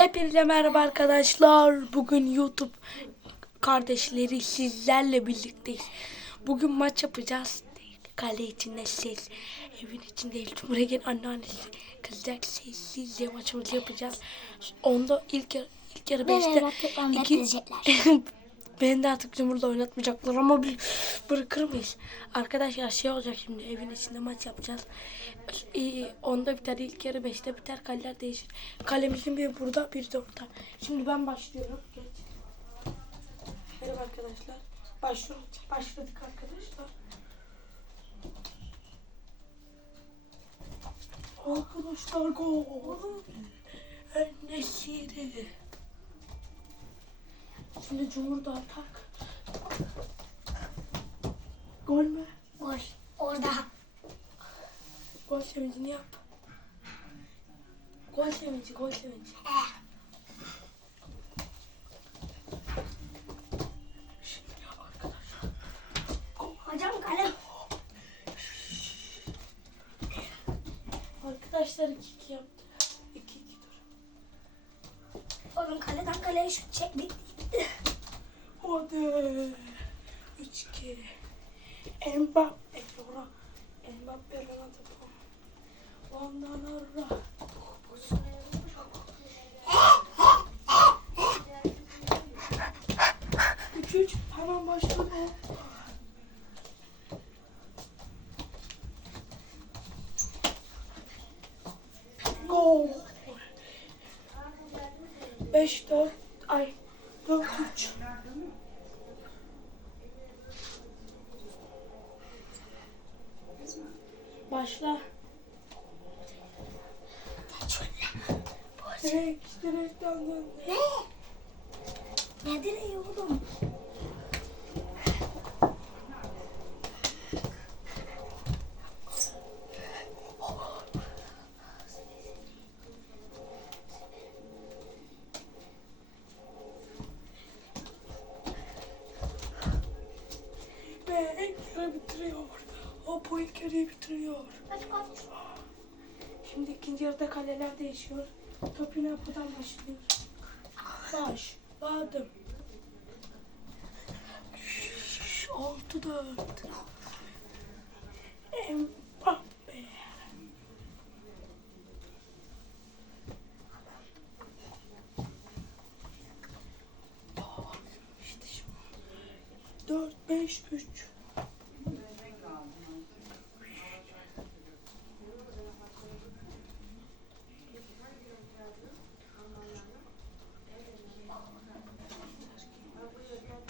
Hepinize merhaba arkadaşlar. Bugün YouTube kardeşleri sizlerle birlikteyiz. Bugün maç yapacağız. Kale içinde ses, evin içinde Cumhuriyet anneannesi kızacak sessizce maçımızı yapacağız. Onda ilk ilk yarı Beni beşte evlatlıkla iki, oynatmayacaklar. Beni de artık Cumhur'da oynatmayacaklar ama bir bırakır mıyız? Arkadaşlar şey olacak şimdi evin içinde maç yapacağız. İyi, onda biter ilk yarı beşte biter kaleler değişir. Kalemizin biri burada biri de orada. Şimdi ben başlıyorum. Merhaba arkadaşlar. Başlıyoruz. Başladık arkadaşlar. Arkadaşlar gol. Nesiri. Şimdi Cumhur'da atak. Gol mü? Gol. Orada. Gol sevincini yap. Gol sevinci, gol sevinci. Şimdi yap arkadaşlar. Hocam kalem. Arkadaşlar 2-2 yaptı. 2-2 dur. Oğlum kaleden kaleye şut çektik. Hadi. 3-2. Mbappe. Ora. Mbappe Ronaldo. Ondan ara. Üç üç. Hemen başladı. Gol. Beş dört. Ay. Dört üç. Başla. Direkt, direkten döndü. Ne? Ne direği oğlum? Ve ilk yarı bitiriyor. O bu ilk yarıyı bitiriyor. Şimdi ikinci yarıda kaleler değişiyor. Top yine buradan başlıyor. Başladım. Altı dört. Mbappe. İşte şimdi. Dört, beş, üç.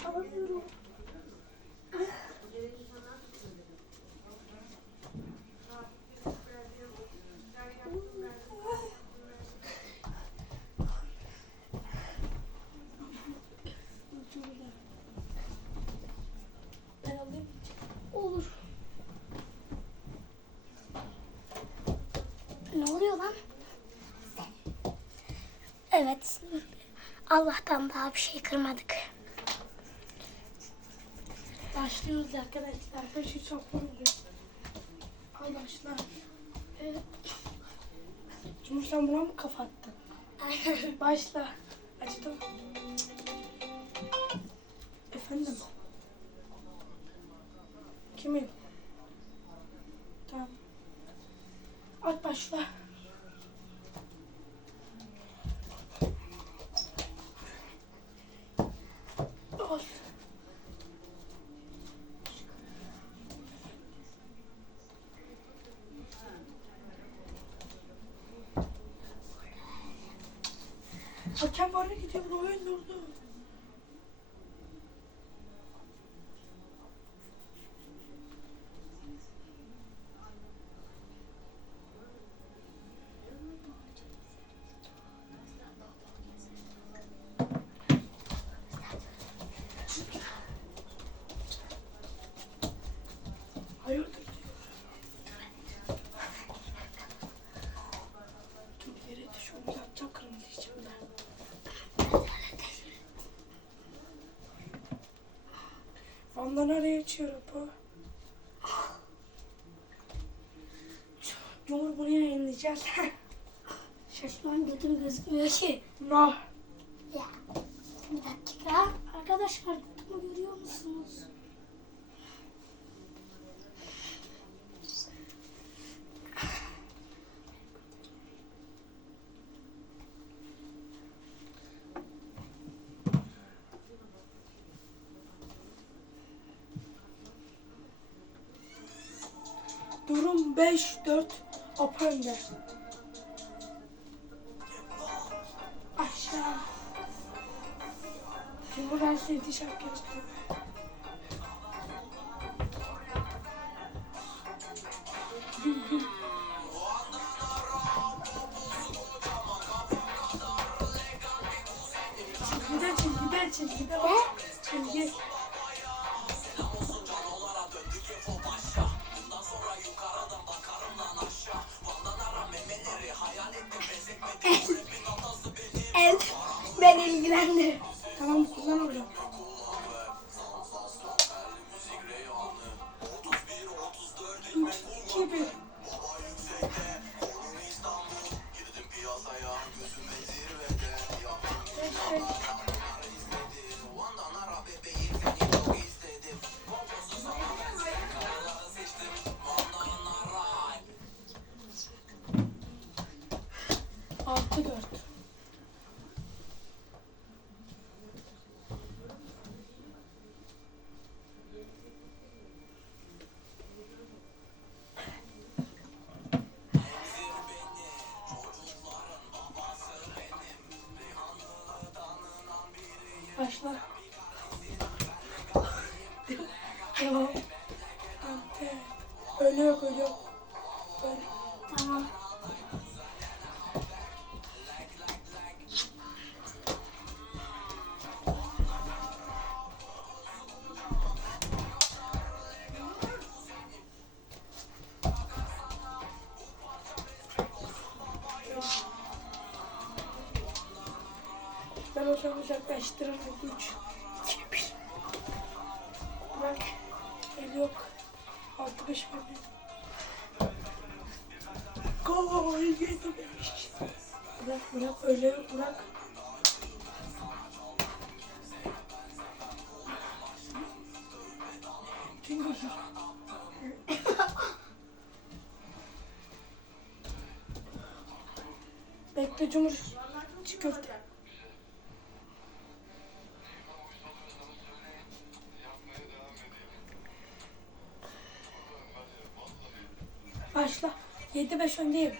Alamıyorum. Ben alayım. Olur. Ne oluyor lan? Evet. Allah'tan daha bir şey kırmadık. Başlıyoruz arkadaşlar. Çok vuruyor. Al başla. Evet. Cumhur sen buna mı kafa attın? Başla. Açtım. Efendim? Kimin? Tamam. At başla. Hakem var ya gidiyor oyun durdu. Ondan araya açıyorum bu. Cumhur bunu yayınlayacağız. Şaşırman götüm gözükmüyor ki. No. Ya bir dakika. Arkadaşlar götümü görüyor musunuz? Durum 5-4 Apa. Aşağı. Şimdi ben sevdiği şarkı istiyorum. Çizgide, El beni ilgilendirir. Tamam kullan orada. Üç, iki, Devam. Ante. Öyle yok öyle yok. Öyle. Tamam. Ben o zaman uzaklaştırırım. 3, 6, 5 böyle. Gol. Bırak bırak öyle bırak. Kim bu? Bekle Cumhur. Çiğ köfte. 7-5 öndeyim.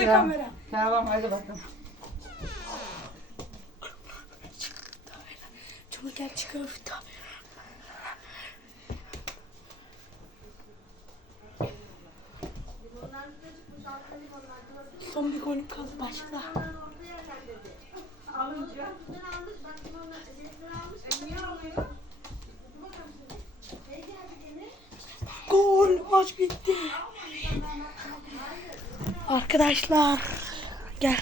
Şurada Tamam. kamera. Tamam hadi bakalım. Cumhur gel çiğ köfte. Son bir golüm kaldı başla. Gol maç bitti. Arkadaşlar gel.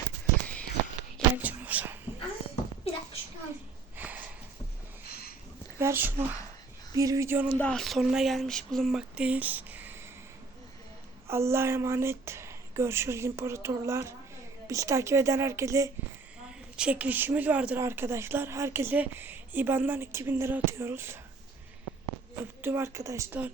Gel Cumhur. Bir dakika şunu alayım. Ver şunu. Bir videonun daha sonuna gelmiş bulunmaktayız. Allah'a emanet. Görüşürüz imparatorlar. Bizi takip eden herkese çekilişimiz vardır arkadaşlar. Herkese IBAN'dan 2000 lira atıyoruz. Öptüm arkadaşlar.